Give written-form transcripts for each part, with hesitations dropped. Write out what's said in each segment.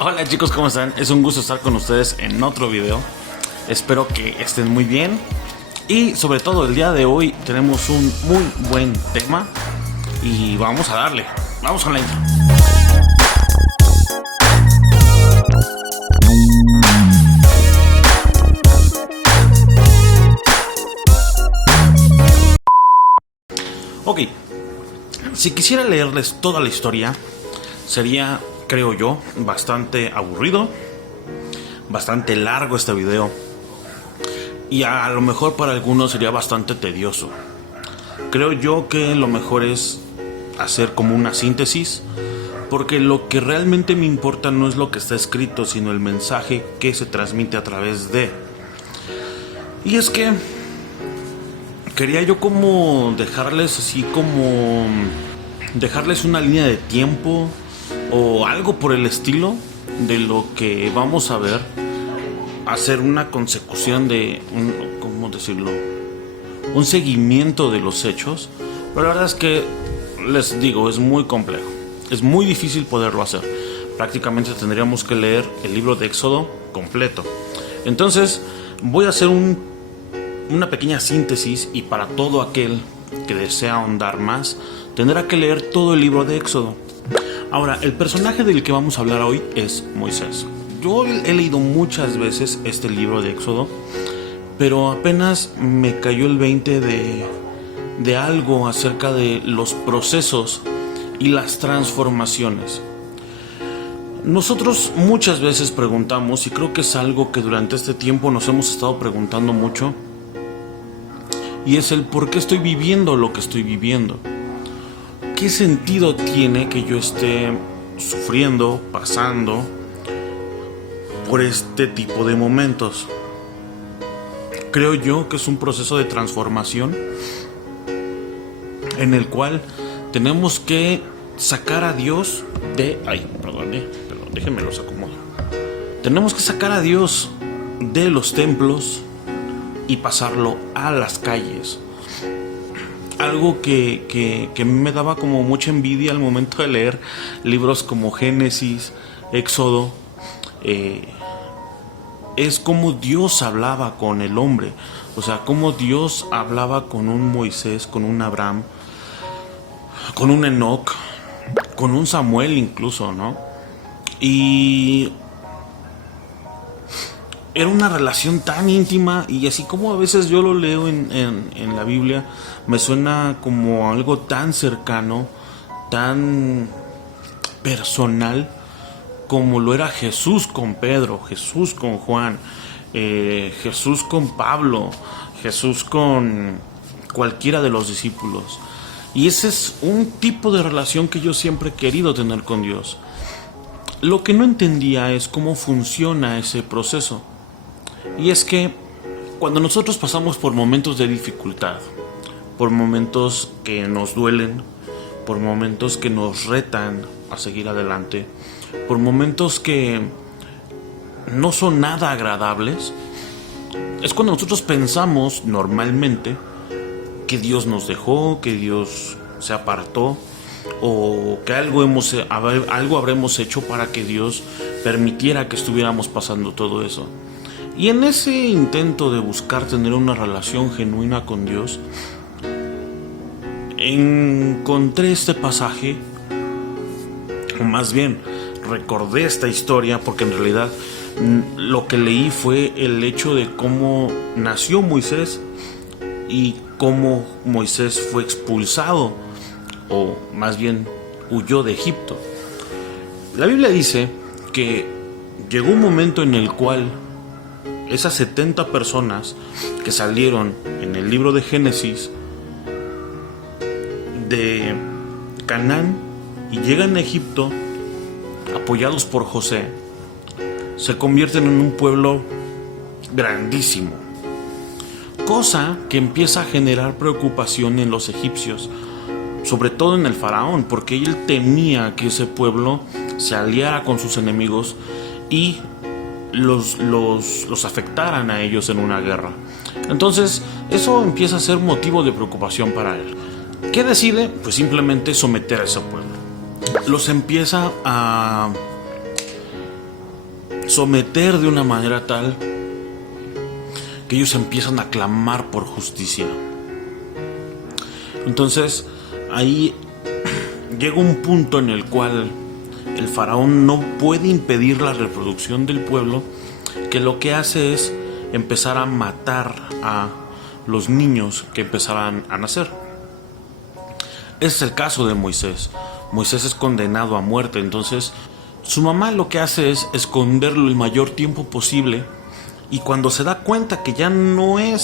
Hola chicos, ¿cómo están? Es un gusto estar con ustedes en otro video. Espero que estén muy bien. Y sobre todo el día de hoy tenemos un muy buen tema. Y vamos a darle. Vamos con la intro. Ok. Si quisiera leerles toda la historia, sería, creo yo, bastante aburrido, bastante largo este video, y a lo mejor para algunos sería bastante tedioso. Creo yo que lo mejor es hacer como una síntesis, porque lo que realmente me importa no es lo que está escrito, sino el mensaje que se transmite a través de. Y es que quería yo como dejarles así como dejarles una línea de tiempo o algo por el estilo de lo que vamos a ver, hacer una consecución de ¿cómo decirlo? Un seguimiento de los hechos. Pero la verdad es que les digo, es muy complejo, es muy difícil poderlo hacer. Prácticamente tendríamos que leer el libro de Éxodo completo. Entonces voy a hacer una pequeña síntesis, y para todo aquel que desea ahondar más tendrá que leer todo el libro de Éxodo. Ahora, el personaje del que vamos a hablar hoy es Moisés. Yo he leído muchas veces este libro de Éxodo, pero apenas me cayó el 20 de algo acerca de los procesos y las transformaciones. Nosotros muchas veces preguntamos, y creo que es algo que durante este tiempo nos hemos estado preguntando mucho, y es el por qué estoy viviendo lo que estoy viviendo. ¿Qué sentido tiene que yo esté sufriendo, pasando por este tipo de momentos? Creo yo que es un proceso de transformación en el cual tenemos que sacar a Dios de... Perdón, déjenme los acomodo. Tenemos que sacar a Dios de los templos y pasarlo a las calles. Algo que me daba como mucha envidia al momento de leer libros como Génesis, Éxodo, es como Dios hablaba con el hombre. O sea, como Dios hablaba con un Moisés, con un Abraham, con un Enoc, con un Samuel incluso, ¿no? Y era una relación tan íntima, y así como a veces yo lo leo en la Biblia, me suena como algo tan cercano, tan personal, como lo era Jesús con Pedro, Jesús con Juan, Jesús con Pablo, Jesús con cualquiera de los discípulos. Y ese es un tipo de relación que yo siempre he querido tener con Dios. Lo que no entendía es cómo funciona ese proceso. Y es que cuando nosotros pasamos por momentos de dificultad, por momentos que nos duelen, por momentos que nos retan a seguir adelante, por momentos que no son nada agradables, es cuando nosotros pensamos normalmente que Dios nos dejó, que Dios se apartó, o que algo habremos hecho para que Dios permitiera que estuviéramos pasando todo eso. Y en ese intento de buscar tener una relación genuina con Dios, encontré este pasaje, o más bien recordé esta historia, porque en realidad lo que leí fue el hecho de cómo nació Moisés y cómo Moisés fue expulsado, o más bien huyó de Egipto. La Biblia dice que llegó un momento en el cual esas 70 personas que salieron en el libro de Génesis de Canaán y llegan a Egipto apoyados por José, se convierten en un pueblo grandísimo, cosa que empieza a generar preocupación en los egipcios, sobre todo en el faraón, porque él temía que ese pueblo se aliara con sus enemigos y los afectaran a ellos en una guerra. Entonces eso empieza a ser motivo de preocupación para él. ¿Qué decide? Pues simplemente someter a ese pueblo. Los empieza a someter de una manera tal que ellos empiezan a clamar por justicia. Entonces ahí llega un punto en el cual el faraón no puede impedir la reproducción del pueblo, que lo que hace es empezar a matar a los niños que empezaran a nacer. Ese es el caso de Moisés. Moisés es condenado a muerte, entonces su mamá lo que hace es esconderlo el mayor tiempo posible, y cuando se da cuenta que ya no hay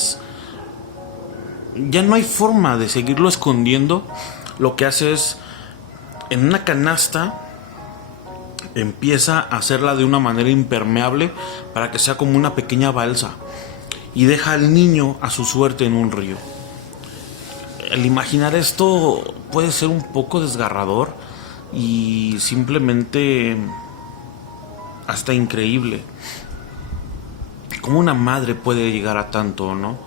forma de seguirlo escondiendo, lo que hace es, en una canasta, empieza a hacerla de una manera impermeable para que sea como una pequeña balsa, y deja al niño a su suerte en un río. El imaginar esto puede ser un poco desgarrador y simplemente hasta increíble. ¿Cómo una madre puede llegar a tanto, no?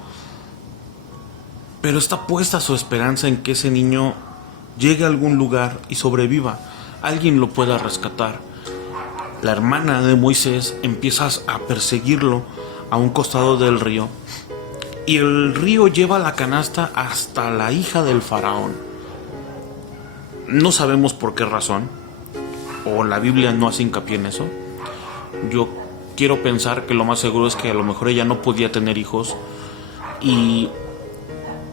Pero está puesta su esperanza en que ese niño llegue a algún lugar y sobreviva. Alguien lo pueda rescatar. La hermana de Moisés empieza a perseguirlo a un costado del río, y el río lleva la canasta hasta la hija del faraón. No sabemos por qué razón, o la Biblia no hace hincapié en eso. Yo quiero pensar que lo más seguro es que a lo mejor ella no podía tener hijos, y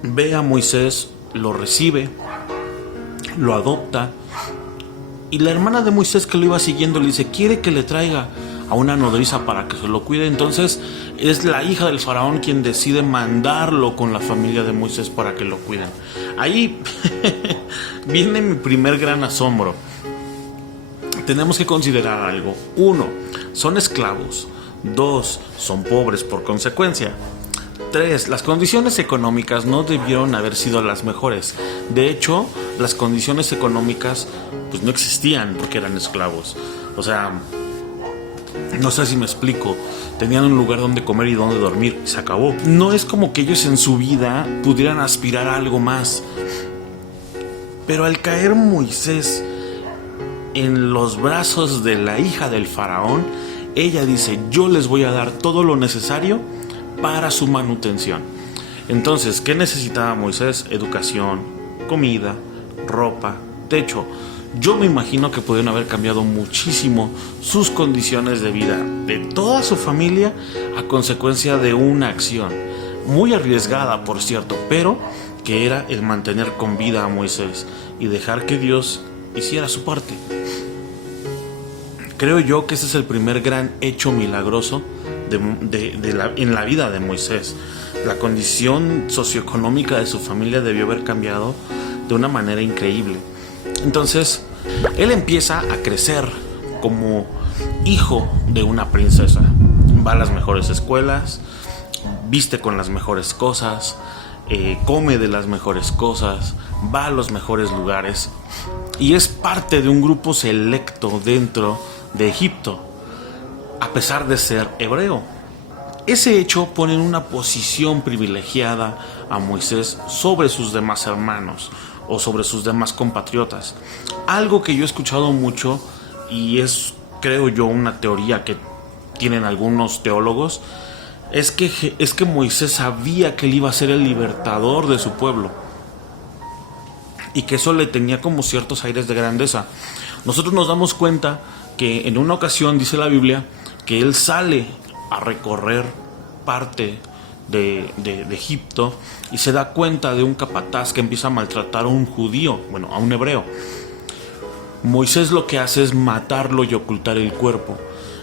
ve a Moisés, lo recibe, lo adopta, y la hermana de Moisés que lo iba siguiendo le dice, quiere que le traiga a una nodriza para que se lo cuide. Entonces es la hija del faraón quien decide mandarlo con la familia de Moisés para que lo cuiden. Ahí viene mi primer gran asombro. Tenemos que considerar algo. 1, son esclavos. 2, son pobres por consecuencia. 3, las condiciones económicas no debieron haber sido las mejores. De hecho, las condiciones económicas pues no existían porque eran esclavos. O sea, no sé si me explico. Tenían un lugar donde comer y donde dormir, y se acabó. No es como que ellos en su vida pudieran aspirar a algo más. Pero al caer Moisés en los brazos de la hija del faraón, ella dice, yo les voy a dar todo lo necesario para su manutención. Entonces, ¿qué necesitaba Moisés? Educación, comida, ropa, techo. Yo me imagino que pudieron haber cambiado muchísimo sus condiciones de vida de toda su familia a consecuencia de una acción muy arriesgada, por cierto, pero que era el mantener con vida a Moisés y dejar que Dios hiciera su parte. Creo yo que ese es el primer gran hecho milagroso en la vida de Moisés. La condición socioeconómica de su familia debió haber cambiado de una manera increíble. Entonces, él empieza a crecer como hijo de una princesa. Va a las mejores escuelas, viste con las mejores cosas, come de las mejores cosas, va a los mejores lugares y es parte de un grupo selecto dentro de Egipto, a pesar de ser hebreo. Ese hecho pone en una posición privilegiada a Moisés sobre sus demás hermanos o sobre sus demás compatriotas. Algo que yo he escuchado mucho y es, creo yo, una teoría que tienen algunos teólogos, es que Moisés sabía que él iba a ser el libertador de su pueblo y que eso le tenía como ciertos aires de grandeza. Nosotros nos damos cuenta que en una ocasión dice la Biblia que él sale a recorrer parte de Egipto y se da cuenta de un capataz que empieza a maltratar a un judío, a un hebreo. Moisés lo que hace es matarlo y ocultar el cuerpo.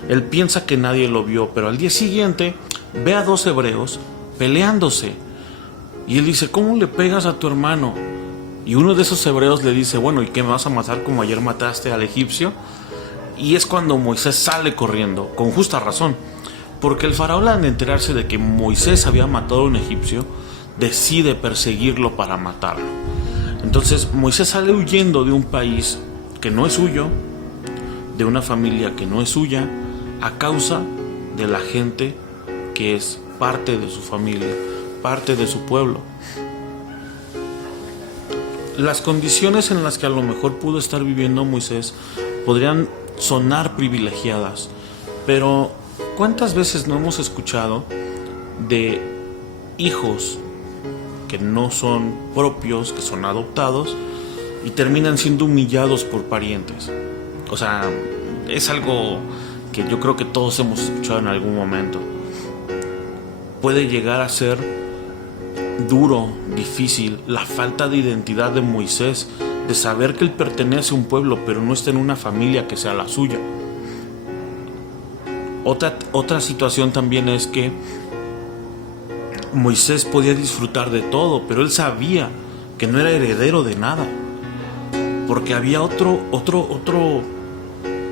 Él piensa que nadie lo vio, pero al día siguiente ve a 2 hebreos peleándose y él dice, ¿cómo le pegas a tu hermano? Y uno de esos hebreos le dice, bueno, ¿y qué, me vas a matar como ayer mataste al egipcio? Y es cuando Moisés sale corriendo, con justa razón, porque el faraón, al enterarse de que Moisés había matado a un egipcio, decide perseguirlo para matarlo. Entonces Moisés sale huyendo de un país que no es suyo, de una familia que no es suya, a causa de la gente que es parte de su familia, parte de su pueblo. Las condiciones en las que a lo mejor pudo estar viviendo Moisés podrían sonar privilegiadas, Pero ¿cuántas veces no hemos escuchado de hijos que no son propios, que son adoptados y terminan siendo humillados por parientes? O sea, es algo que yo creo que todos hemos escuchado en algún momento. Puede llegar a ser duro, difícil, la falta de identidad de Moisés, de saber que él pertenece a un pueblo, pero no está en una familia que sea la suya. Otra situación también es que Moisés podía disfrutar de todo, pero él sabía que no era heredero de nada, porque había otro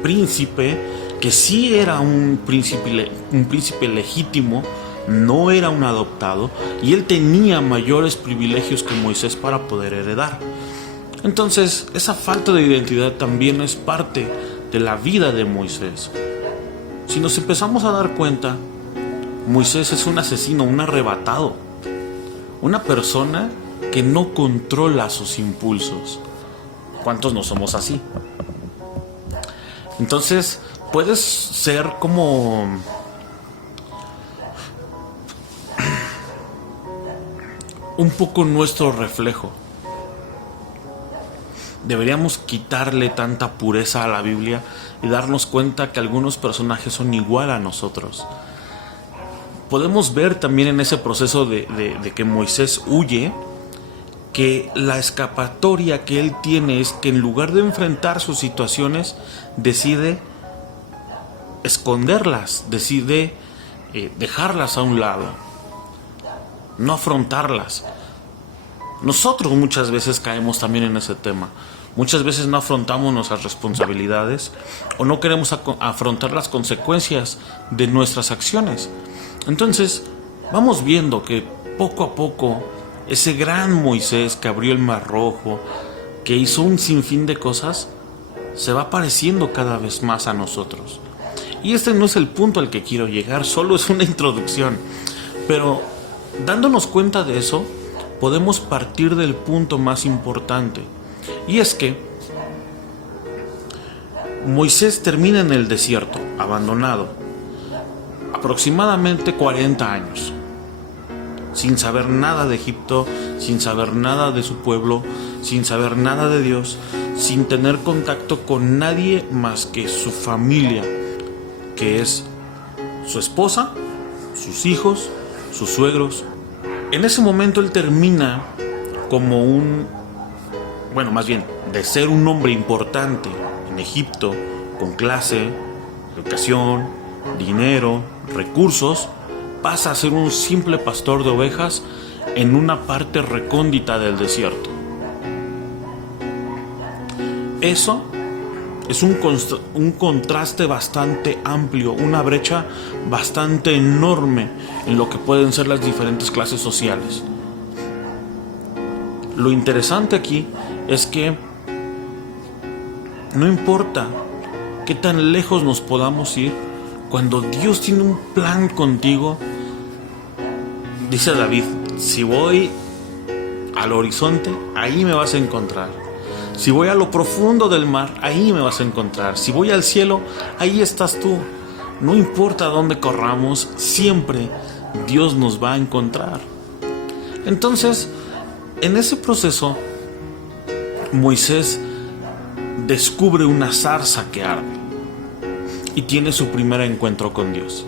príncipe que sí era un príncipe legítimo, no era un adoptado, y él tenía mayores privilegios que Moisés para poder heredar. Entonces, esa falta de identidad también es parte de la vida de Moisés. Si nos empezamos a dar cuenta, Moisés es un asesino, un arrebatado, una persona que no controla sus impulsos. ¿Cuántos no somos así? Entonces, puedes ser como un poco nuestro reflejo. Deberíamos quitarle tanta pureza a la Biblia y darnos cuenta que algunos personajes son igual a nosotros. Podemos ver también en ese proceso de que Moisés huye, que la escapatoria que él tiene es que en lugar de enfrentar sus situaciones, decide esconderlas, decide dejarlas a un lado, no afrontarlas. Nosotros muchas veces caemos también en ese tema. Muchas veces no afrontamos nuestras responsabilidades o no queremos afrontar las consecuencias de nuestras acciones. Entonces, vamos viendo que poco a poco ese gran Moisés que abrió el Mar Rojo, que hizo un sinfín de cosas, se va pareciendo cada vez más a nosotros. Y este no es el punto al que quiero llegar, solo es una introducción. Pero dándonos cuenta de eso, podemos partir del punto más importante. Y es que Moisés termina en el desierto, abandonado, aproximadamente 40 años, sin saber nada de Egipto, sin saber nada de su pueblo, sin saber nada de Dios, sin tener contacto con nadie más que su familia, que es su esposa, sus hijos, sus suegros. En ese momento él termina como de ser un hombre importante en Egipto, con clase, educación, dinero, recursos, pasa a ser un simple pastor de ovejas en una parte recóndita del desierto. Eso es un contraste bastante amplio, una brecha bastante enorme en lo que pueden ser las diferentes clases sociales. Lo interesante aquí es que no importa qué tan lejos nos podamos ir, cuando Dios tiene un plan contigo, dice David, si voy al horizonte, ahí me vas a encontrar. Si voy a lo profundo del mar, ahí me vas a encontrar. Si voy al cielo, ahí estás tú. No importa dónde corramos, siempre Dios nos va a encontrar. Entonces, en ese proceso, Moisés descubre una zarza que arde y tiene su primer encuentro con Dios.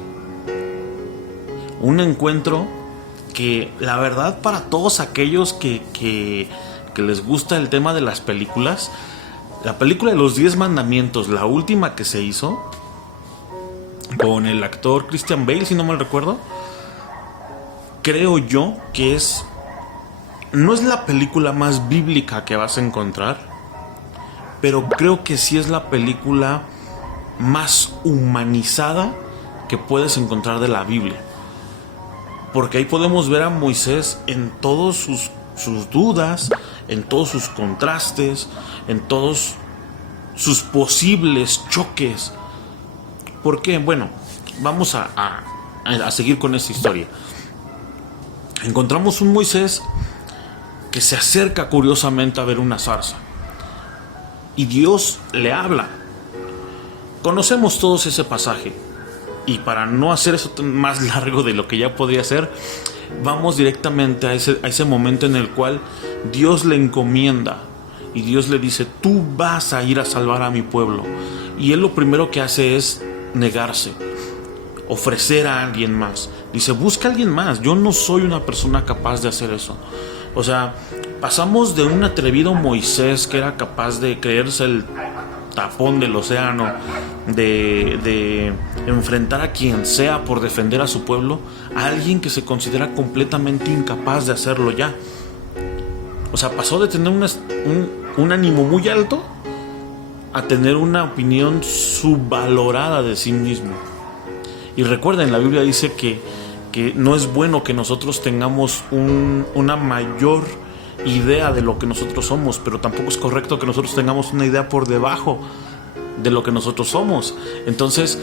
Un encuentro que, la verdad, para todos aquellos que les gusta el tema de las películas, la película de los 10 mandamientos, la última que se hizo, con el actor Christian Bale, si no mal recuerdo, creo yo que no es la película más bíblica que vas a encontrar, pero creo que sí es la película más humanizada que puedes encontrar de la Biblia. Porque ahí podemos ver a Moisés en todos sus dudas, en todos sus contrastes, en todos sus posibles choques. ¿Por qué? Bueno, vamos a seguir con esta historia. Encontramos un Moisés que se acerca curiosamente a ver una zarza y Dios le habla. Conocemos todos ese pasaje. Y para no hacer eso más largo de lo que ya podría ser, vamos directamente a ese momento en el cual Dios le encomienda y Dios le dice: tú vas a ir a salvar a mi pueblo. Y él lo primero que hace es negarse, ofrecer a alguien más. Dice: busca a alguien más, yo no soy una persona capaz de hacer eso. O sea, pasamos de un atrevido Moisés que era capaz de creerse el tapón del océano, de enfrentar a quien sea por defender a su pueblo, a alguien que se considera completamente incapaz de hacerlo ya. O sea, pasó de tener un ánimo muy alto a tener una opinión subvalorada de sí mismo. Y recuerden, la Biblia dice que no es bueno que nosotros tengamos una mayor idea de lo que nosotros somos, pero tampoco es correcto que nosotros tengamos una idea por debajo de lo que nosotros somos. Entonces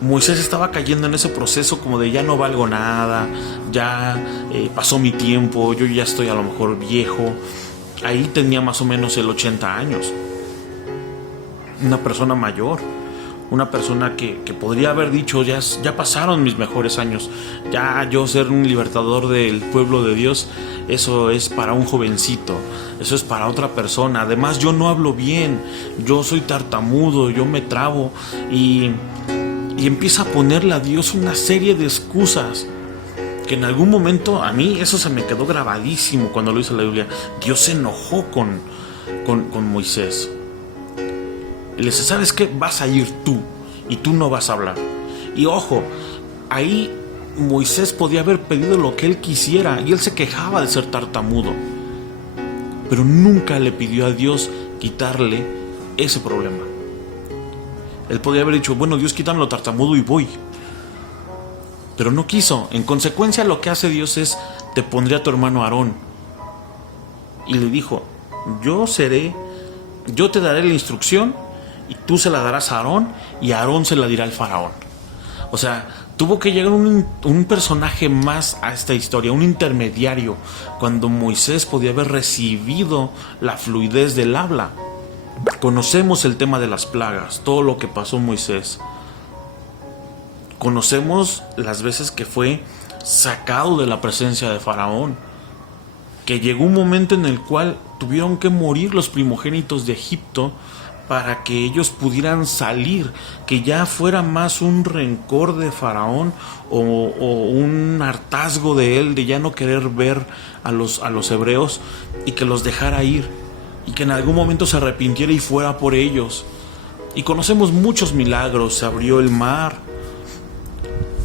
Moisés estaba cayendo en ese proceso como de: ya no valgo nada, ya pasó mi tiempo, yo ya estoy a lo mejor viejo. Ahí tenía más o menos el 80 años, una persona mayor, una persona que podría haber dicho: ya pasaron mis mejores años, ya yo ser un libertador del pueblo de Dios, eso es para un jovencito, eso es para otra persona. Además, yo no hablo bien, yo soy tartamudo, yo me trabo. Y empieza a ponerle a Dios una serie de excusas que en algún momento, a mí eso se me quedó grabadísimo cuando lo dice la Biblia. Dios se enojó con Moisés. Y le dice: ¿sabes qué? Vas a ir tú y tú no vas a hablar. Y ojo, ahí Moisés podía haber pedido lo que él quisiera y él se quejaba de ser tartamudo, pero nunca le pidió a Dios quitarle ese problema. Él podía haber dicho: bueno, Dios, quítame lo tartamudo y voy. Pero no quiso. En consecuencia, lo que hace Dios es: te pondré a tu hermano Aarón. Y le dijo: yo te daré la instrucción y tú se la darás a Aarón y Aarón se la dirá al faraón. O sea, tuvo que llegar un personaje más a esta historia, un intermediario, cuando Moisés podía haber recibido la fluidez del habla. Conocemos el tema de las plagas, todo lo que pasó Moisés. Conocemos las veces que fue sacado de la presencia de Faraón, que llegó un momento en el cual tuvieron que morir los primogénitos de Egipto para que ellos pudieran salir, que ya fuera más un rencor de Faraón o un hartazgo de él, de ya no querer ver a los hebreos y que los dejara ir, y que en algún momento se arrepintiera y fuera por ellos. Y conocemos muchos milagros: se abrió el mar,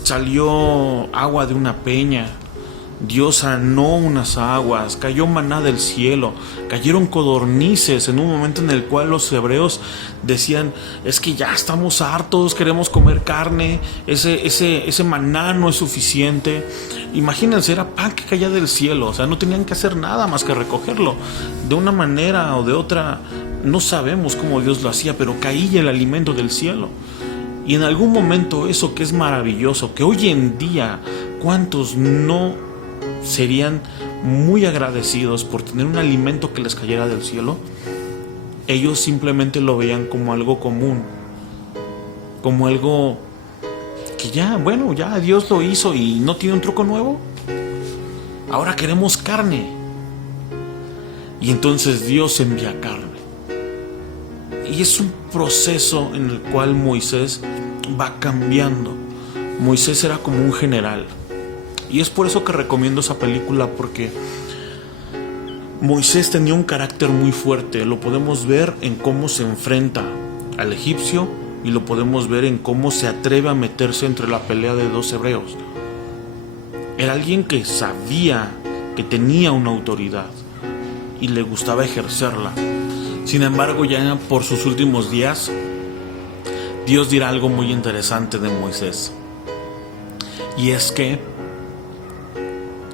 salió agua de una peña, Dios sanó unas aguas, cayó maná del cielo, cayeron codornices en un momento en el cual los hebreos decían: es que ya estamos hartos, queremos comer carne, ese maná no es suficiente. Imagínense, era pan que caía del cielo, o sea, no tenían que hacer nada más que recogerlo. De una manera o de otra, no sabemos cómo Dios lo hacía, pero caía el alimento del cielo. Y en algún momento eso que es maravilloso, que hoy en día, ¿cuántos no serían muy agradecidos por tener un alimento que les cayera del cielo? Ellos simplemente lo veían como algo común, como algo que ya Dios lo hizo y no tiene un truco nuevo. Ahora queremos carne. Y entonces Dios envía carne. Y es un proceso en el cual Moisés va cambiando. Moisés era como un general. Y es por eso que recomiendo esa película, porque Moisés tenía un carácter muy fuerte. Lo podemos ver en cómo se enfrenta al egipcio y lo podemos ver en cómo se atreve a meterse entre la pelea de dos hebreos. Era alguien que sabía que tenía una autoridad y le gustaba ejercerla. Sin embargo, ya por sus últimos días, Dios dirá algo muy interesante de Moisés. Y es que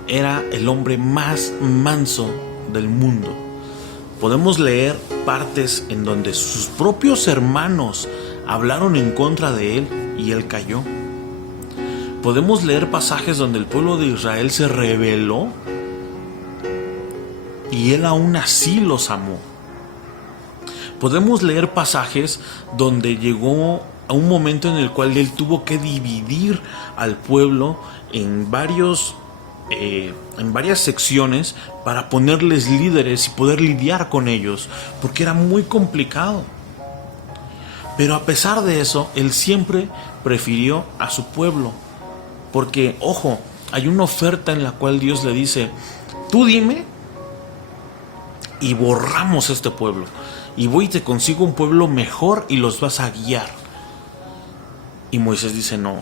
era el hombre más manso del mundo. Podemos leer partes en donde sus propios hermanos hablaron en contra de él y él cayó. Podemos leer pasajes donde el pueblo de Israel se rebeló y él aún así los amó. Podemos leer pasajes donde llegó a un momento en el cual él tuvo que dividir al pueblo en varias secciones para ponerles líderes y poder lidiar con ellos, porque era muy complicado. Pero a pesar de eso, él siempre prefirió a su pueblo, porque, ojo, hay una oferta en la cual Dios le dice: tú dime y borramos este pueblo, y voy y te consigo un pueblo mejor y los vas a guiar. Y Moisés dice: no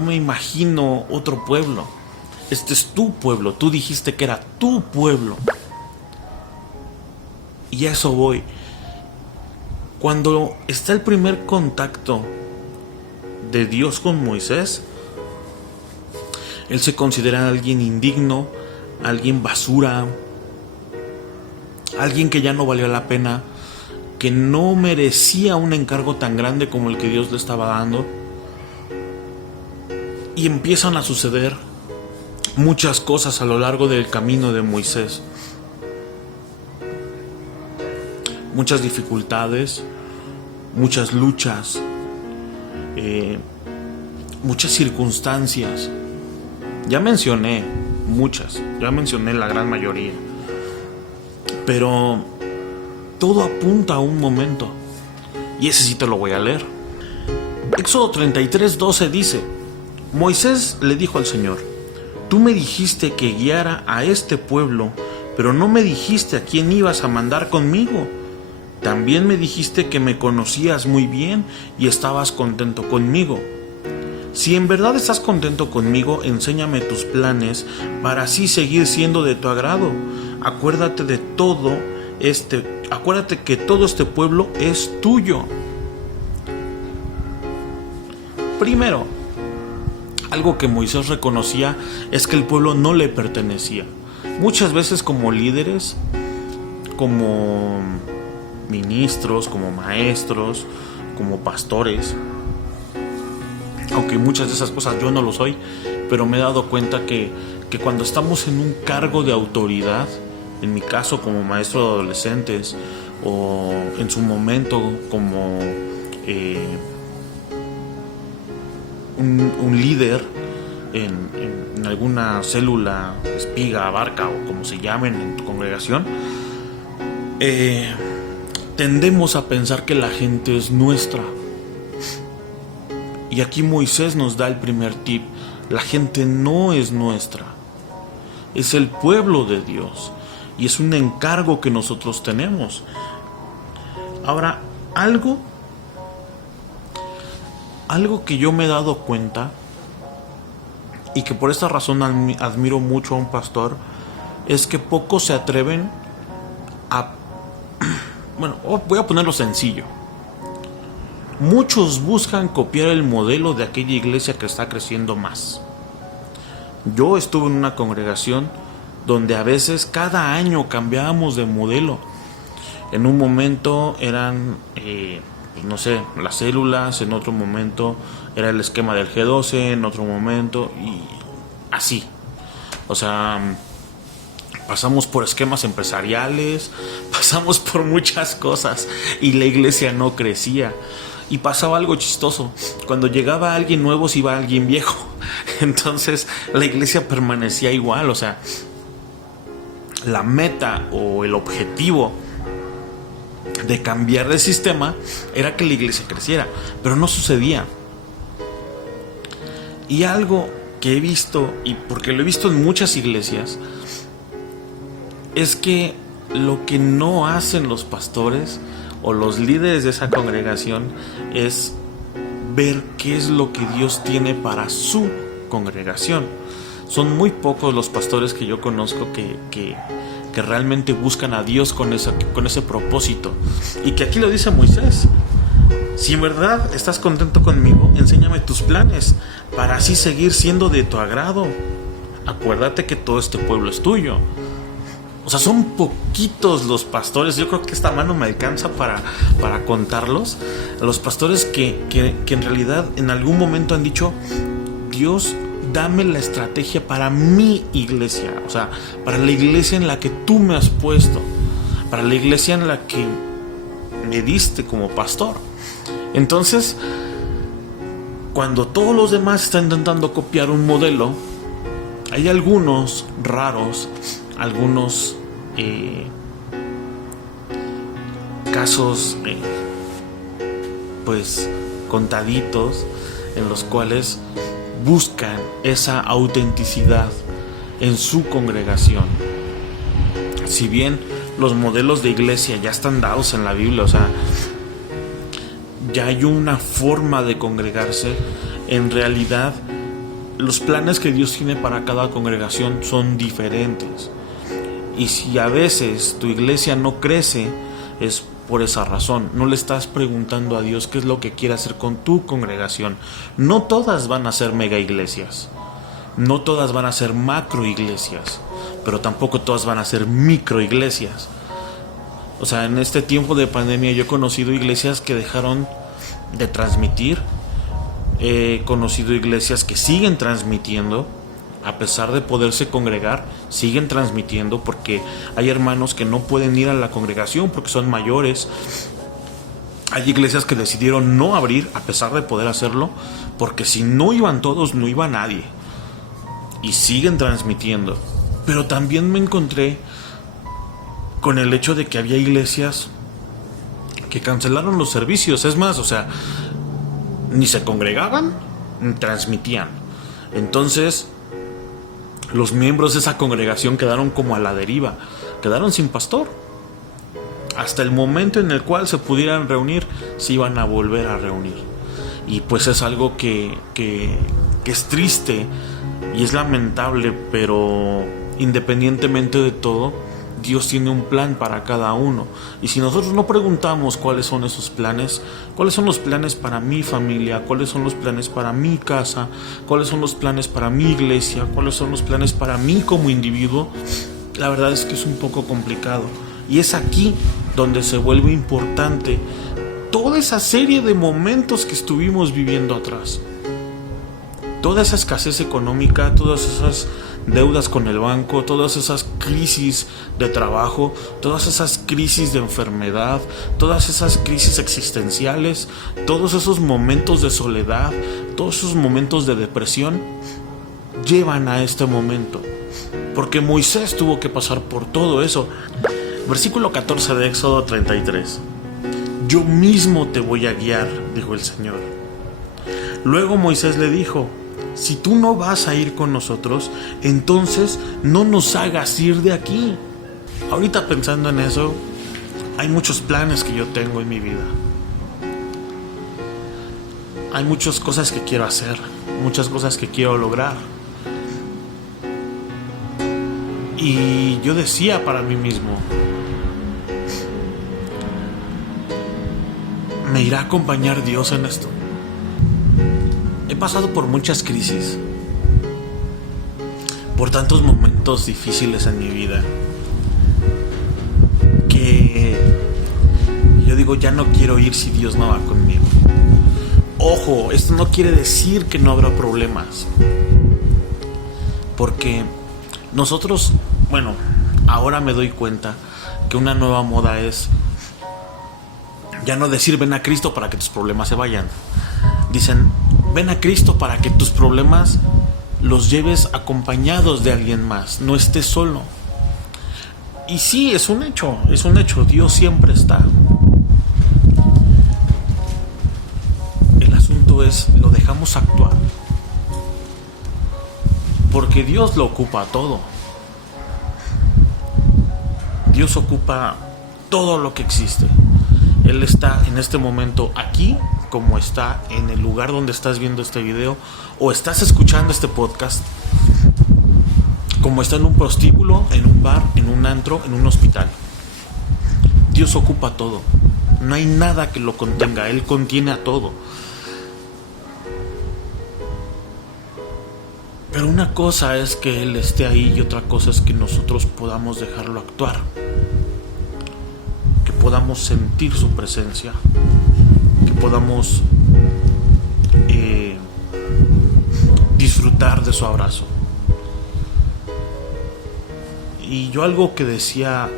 me imagino otro pueblo. Este es tu pueblo, tú dijiste que era tu pueblo. Y a eso voy. Cuando está el primer contacto de Dios con Moisés, él se considera alguien indigno, alguien basura, alguien que ya no valió la pena, que no merecía un encargo tan grande como el que Dios le estaba dando. Y empiezan a suceder muchas cosas a lo largo del camino de Moisés. Muchas dificultades, muchas luchas, muchas circunstancias. Ya mencioné muchas, ya mencioné la gran mayoría. Pero todo apunta a un momento, y ese sí te lo voy a leer. Éxodo 33:12 dice: Moisés le dijo al Señor: tú me dijiste que guiara a este pueblo, pero no me dijiste a quién ibas a mandar conmigo. También me dijiste que me conocías muy bien y estabas contento conmigo. Si en verdad estás contento conmigo, enséñame tus planes para así seguir siendo de tu agrado. Acuérdate que todo este pueblo es tuyo. Primero, algo que Moisés reconocía es que el pueblo no le pertenecía. Muchas veces, como líderes, como ministros, como maestros, como pastores, aunque muchas de esas cosas yo no lo soy, pero me he dado cuenta que cuando estamos en un cargo de autoridad, en mi caso como maestro de adolescentes, o en su momento como un líder en alguna célula, espiga, barca o como se llamen en tu congregación, tendemos a pensar que la gente es nuestra. Y aquí Moisés nos da el primer tip: la gente no es nuestra, es el pueblo de Dios, y es un encargo que nosotros tenemos. Ahora, algo que yo me he dado cuenta, y que por esta razón admiro mucho a un pastor, es que pocos se atreven a... Bueno, voy a ponerlo sencillo. Muchos buscan copiar el modelo de aquella iglesia que está creciendo más. Yo estuve en una congregación donde a veces cada año cambiábamos de modelo. En un momento eran, no sé, las células, en otro momento era el esquema del G12, en otro momento, y así. O sea, pasamos por esquemas empresariales, pasamos por muchas cosas, y la iglesia no crecía. Y pasaba algo chistoso: cuando llegaba alguien nuevo, se iba alguien viejo. Entonces la iglesia permanecía igual. O sea, la meta o el objetivo de cambiar de sistema era que la iglesia creciera, pero no sucedía. Y algo que he visto, y porque lo he visto en muchas iglesias, es que lo que no hacen los pastores o los líderes de esa congregación es ver qué es lo que Dios tiene para su congregación. Son muy pocos los pastores que yo conozco que realmente buscan a Dios con ese propósito. Y que aquí lo dice Moisés: si en verdad estás contento conmigo, enséñame tus planes para así seguir siendo de tu agrado. Acuérdate que todo este pueblo es tuyo. O sea, son poquitos los pastores, yo creo que esta mano me alcanza para contarlos, los pastores que en realidad en algún momento han dicho: Dios, dame la estrategia para mi iglesia, o sea, para la iglesia en la que tú me has puesto, para la iglesia en la que me diste como pastor. Entonces, cuando todos los demás están intentando copiar un modelo, hay algunos raros, algunos casos pues contaditos, en los cuales buscan esa autenticidad en su congregación. Si bien los modelos de iglesia ya están dados en la Biblia, o sea, ya hay una forma de congregarse, en realidad los planes que Dios tiene para cada congregación son diferentes. Y si a veces tu iglesia no crece, es por esa razón. No le estás preguntando a Dios qué es lo que quiere hacer con tu congregación. No todas van a ser mega iglesias, no todas van a ser macro iglesias, pero tampoco todas van a ser micro iglesias. O sea, en este tiempo de pandemia yo he conocido iglesias que dejaron de transmitir. He conocido iglesias que siguen transmitiendo, a pesar de poderse congregar, siguen transmitiendo, porque hay hermanos que no pueden ir a la congregación porque son mayores. Hay iglesias que decidieron no abrir a pesar de poder hacerlo, porque si no iban todos, no iba nadie, y siguen transmitiendo. Pero también me encontré con el hecho de que había iglesias que cancelaron los servicios. Es más, o sea, ni se congregaban ni transmitían. Entonces los miembros de esa congregación quedaron como a la deriva, quedaron sin pastor. Hasta el momento en el cual se pudieran reunir, se iban a volver a reunir. Y pues es algo que es triste y es lamentable, pero independientemente de todo, Dios tiene un plan para cada uno. Y si nosotros no preguntamos cuáles son esos planes, cuáles son los planes para mi familia, cuáles son los planes para mi casa, cuáles son los planes para mi iglesia, cuáles son los planes para mí como individuo, la verdad es que es un poco complicado. Y es aquí donde se vuelve importante toda esa serie de momentos que estuvimos viviendo atrás. Toda esa escasez económica, todas esas deudas con el banco, todas esas crisis de trabajo, todas esas crisis de enfermedad, todas esas crisis existenciales, todos esos momentos de soledad, todos esos momentos de depresión, llevan a este momento. Porque Moisés tuvo que pasar por todo eso. Versículo 14 de Éxodo 33. Yo mismo te voy a guiar, dijo el Señor. Luego Moisés le dijo: si tú no vas a ir con nosotros, entonces no nos hagas ir de aquí. Ahorita pensando en eso, hay muchos planes que yo tengo en mi vida. Hay muchas cosas que quiero hacer, muchas cosas que quiero lograr. Y yo decía para mí mismo: ¿me irá a acompañar Dios en esto? He pasado por muchas crisis, por tantos momentos difíciles en mi vida, que yo digo, ya no quiero ir si Dios no va conmigo. Ojo, esto no quiere decir que no habrá problemas, porque nosotros, bueno, ahora me doy cuenta que una nueva moda es ya no decir ven a Cristo para que tus problemas se vayan. Dicen ven a Cristo para que tus problemas los lleves acompañados de alguien más, no estés solo. Y sí, es un hecho, Dios siempre está. El asunto es, ¿lo dejamos actuar? Porque Dios lo ocupa todo. Dios ocupa todo lo que existe. Él está en este momento aquí, como está en el lugar donde estás viendo este video o estás escuchando este podcast, como está en un prostíbulo, en un bar, en un antro, en un hospital. Dios ocupa todo. No hay nada que lo contenga. Él contiene a todo. Pero una cosa es que Él esté ahí y otra cosa es que nosotros podamos dejarlo actuar, que podamos sentir su presencia, que podamos disfrutar de su abrazo. Y yo algo que decía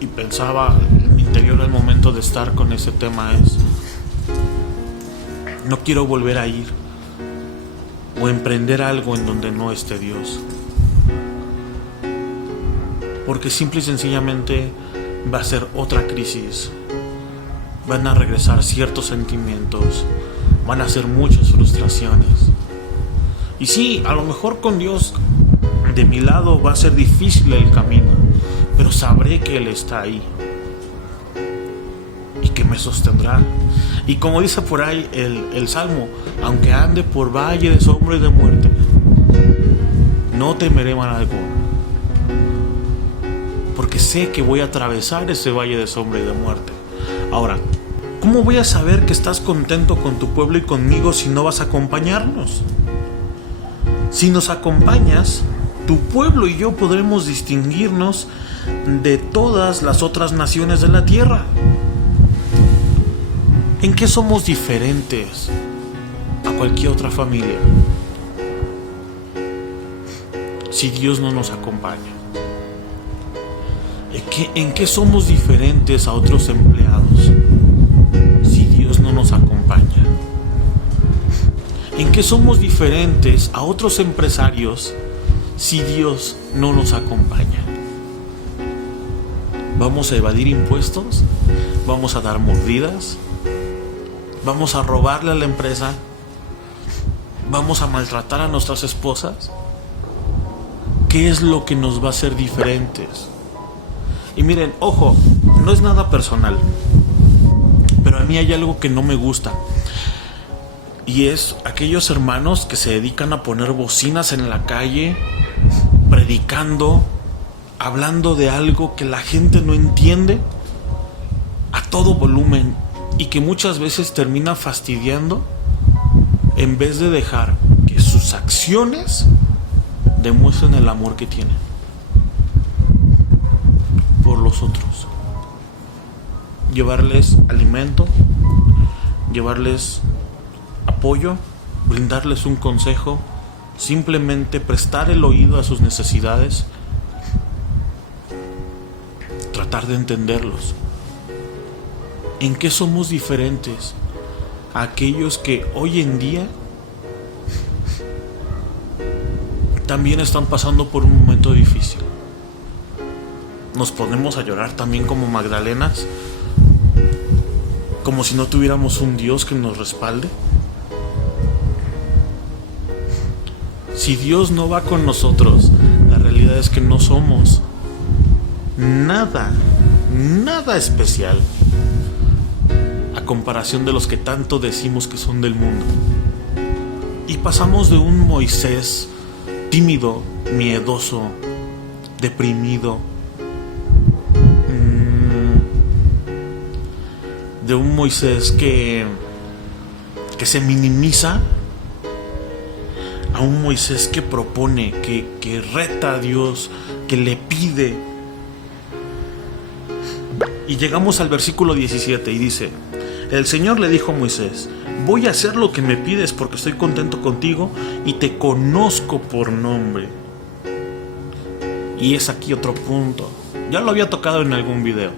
y pensaba en mis interior al momento de estar con ese tema es: no quiero volver a ir o emprender algo en donde no esté Dios, porque simple y sencillamente va a ser otra crisis, van a regresar ciertos sentimientos, van a ser muchas frustraciones. Y sí, a lo mejor con Dios de mi lado va a ser difícil el camino, pero sabré que Él está ahí y que me sostendrá. Y como dice por ahí el Salmo: aunque ande por valle de sombra y de muerte, no temeré mal alguno, porque sé que voy a atravesar ese valle de sombra y de muerte. Ahora, ¿cómo voy a saber que estás contento con tu pueblo y conmigo si no vas a acompañarnos? Si nos acompañas, tu pueblo y yo podremos distinguirnos de todas las otras naciones de la tierra. ¿En qué somos diferentes a cualquier otra familia si Dios no nos acompaña? ¿En qué somos diferentes a otros empleados si Dios no nos acompaña? ¿En qué somos diferentes a otros empresarios si Dios no nos acompaña? ¿Vamos a evadir impuestos? ¿Vamos a dar mordidas? ¿Vamos a robarle a la empresa? ¿Vamos a maltratar a nuestras esposas? ¿Qué es lo que nos va a hacer diferentes? Y miren, ojo, no es nada personal, pero a mí hay algo que no me gusta, y es aquellos hermanos que se dedican a poner bocinas en la calle, predicando, hablando de algo que la gente no entiende, a todo volumen, y que muchas veces termina fastidiando, en vez de dejar que sus acciones demuestren el amor que tienen por los otros. Llevarles alimento, llevarles apoyo, brindarles un consejo, simplemente prestar el oído a sus necesidades, tratar de entenderlos. ¿En qué somos diferentes a aquellos que hoy en día también están pasando por un momento difícil? Nos ponemos a llorar también como Magdalenas, como si no tuviéramos un Dios que nos respalde. Si Dios no va con nosotros, la realidad es que no somos nada especial a comparación de los que tanto decimos que son del mundo. Y pasamos de un Moisés tímido, miedoso, deprimido, de un Moisés que se minimiza, a un Moisés que propone, que reta a Dios, que le pide. Y llegamos al versículo 17 y dice: el Señor le dijo a Moisés: voy a hacer lo que me pides porque estoy contento contigo y te conozco por nombre. Y es aquí otro punto, ya lo había tocado en algún video,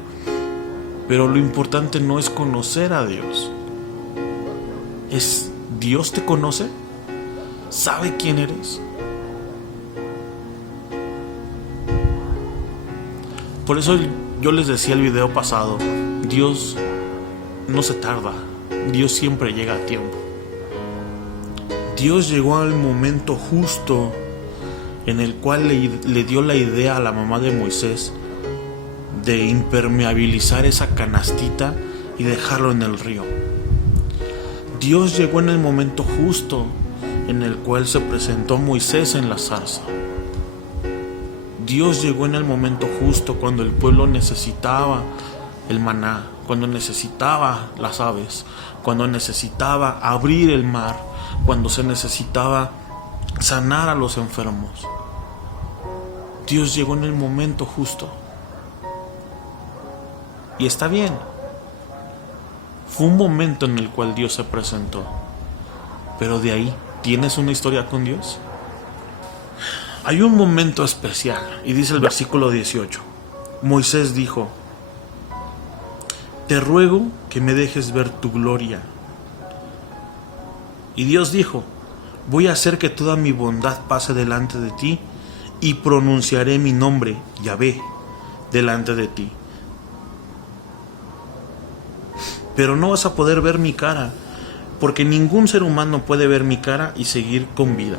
pero lo importante no es conocer a Dios, es: ¿Dios te conoce? ¿Sabe quién eres? Por eso yo les decía el video pasado, Dios no se tarda, Dios siempre llega a tiempo. Dios llegó al momento justo en el cual le dio la idea a la mamá de Moisés de impermeabilizar esa canastita y dejarlo en el río. Dios llegó en el momento justo en el cual se presentó Moisés en la zarza. Dios llegó en el momento justo cuando el pueblo necesitaba el maná, cuando necesitaba las aves, cuando necesitaba abrir el mar, cuando se necesitaba sanar a los enfermos. Dios llegó en el momento justo. Y está bien. Fue un momento en el cual Dios se presentó. Pero de ahí, ¿tienes una historia con Dios? Hay un momento especial, y dice el versículo 18. Moisés dijo: te ruego que me dejes ver tu gloria. Y Dios dijo, voy a hacer que toda mi bondad pase delante de ti y pronunciaré mi nombre, Yahvé, delante de ti. Pero no vas a poder ver mi cara, porque ningún ser humano puede ver mi cara y seguir con vida.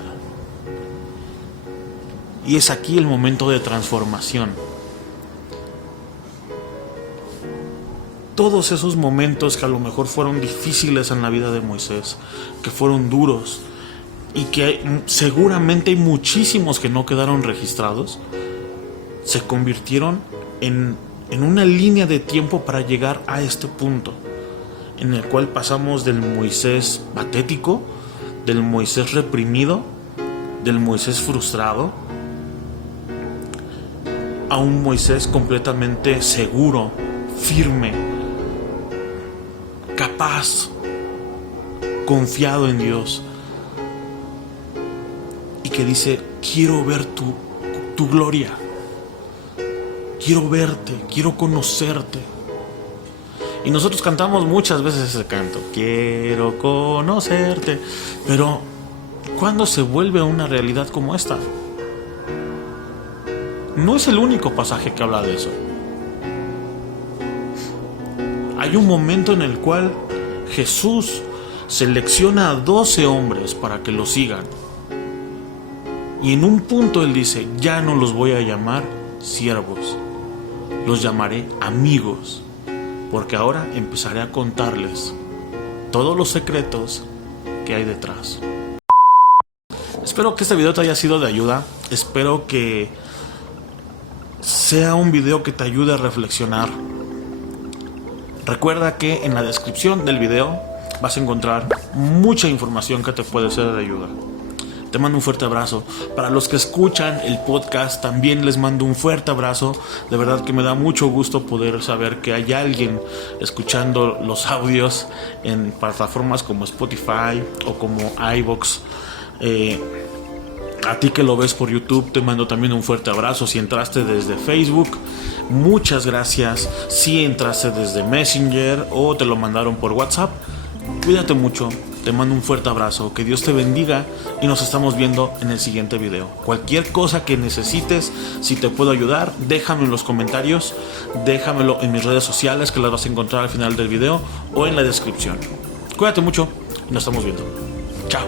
Y es aquí el momento de transformación. Todos esos momentos que a lo mejor fueron difíciles en la vida de Moisés, que fueron duros, y que seguramente hay muchísimos que no quedaron registrados, se convirtieron en una línea de tiempo para llegar a este punto, en el cual pasamos del Moisés patético, del Moisés reprimido, del Moisés frustrado, a un Moisés completamente seguro, firme, capaz, confiado en Dios, y que dice, quiero ver tu gloria, quiero verte, quiero conocerte. Y nosotros cantamos muchas veces ese canto, quiero conocerte, pero ¿cuándo se vuelve una realidad como esta? No es el único pasaje que habla de eso. Hay un momento en el cual Jesús selecciona a 12 hombres para que lo sigan. Y en un punto Él dice, ya no los voy a llamar siervos, los llamaré amigos, porque ahora empezaré a contarles todos los secretos que hay detrás. Espero que este video te haya sido de ayuda. Espero que sea un video que te ayude a reflexionar. Recuerda que en la descripción del video vas a encontrar mucha información que te puede ser de ayuda. Te mando un fuerte abrazo. Para los que escuchan el podcast, también les mando un fuerte abrazo. De verdad que me da mucho gusto poder saber que hay alguien escuchando los audios en plataformas como Spotify o como iVoox. A ti que lo ves por YouTube, te mando también un fuerte abrazo. Si entraste desde Facebook, muchas gracias. Si entraste desde Messenger o te lo mandaron por WhatsApp, cuídate mucho. Te mando un fuerte abrazo, que Dios te bendiga y nos estamos viendo en el siguiente video. Cualquier cosa que necesites, si te puedo ayudar, déjame en los comentarios, déjamelo en mis redes sociales que las vas a encontrar al final del video o en la descripción. Cuídate mucho y nos estamos viendo. Chao.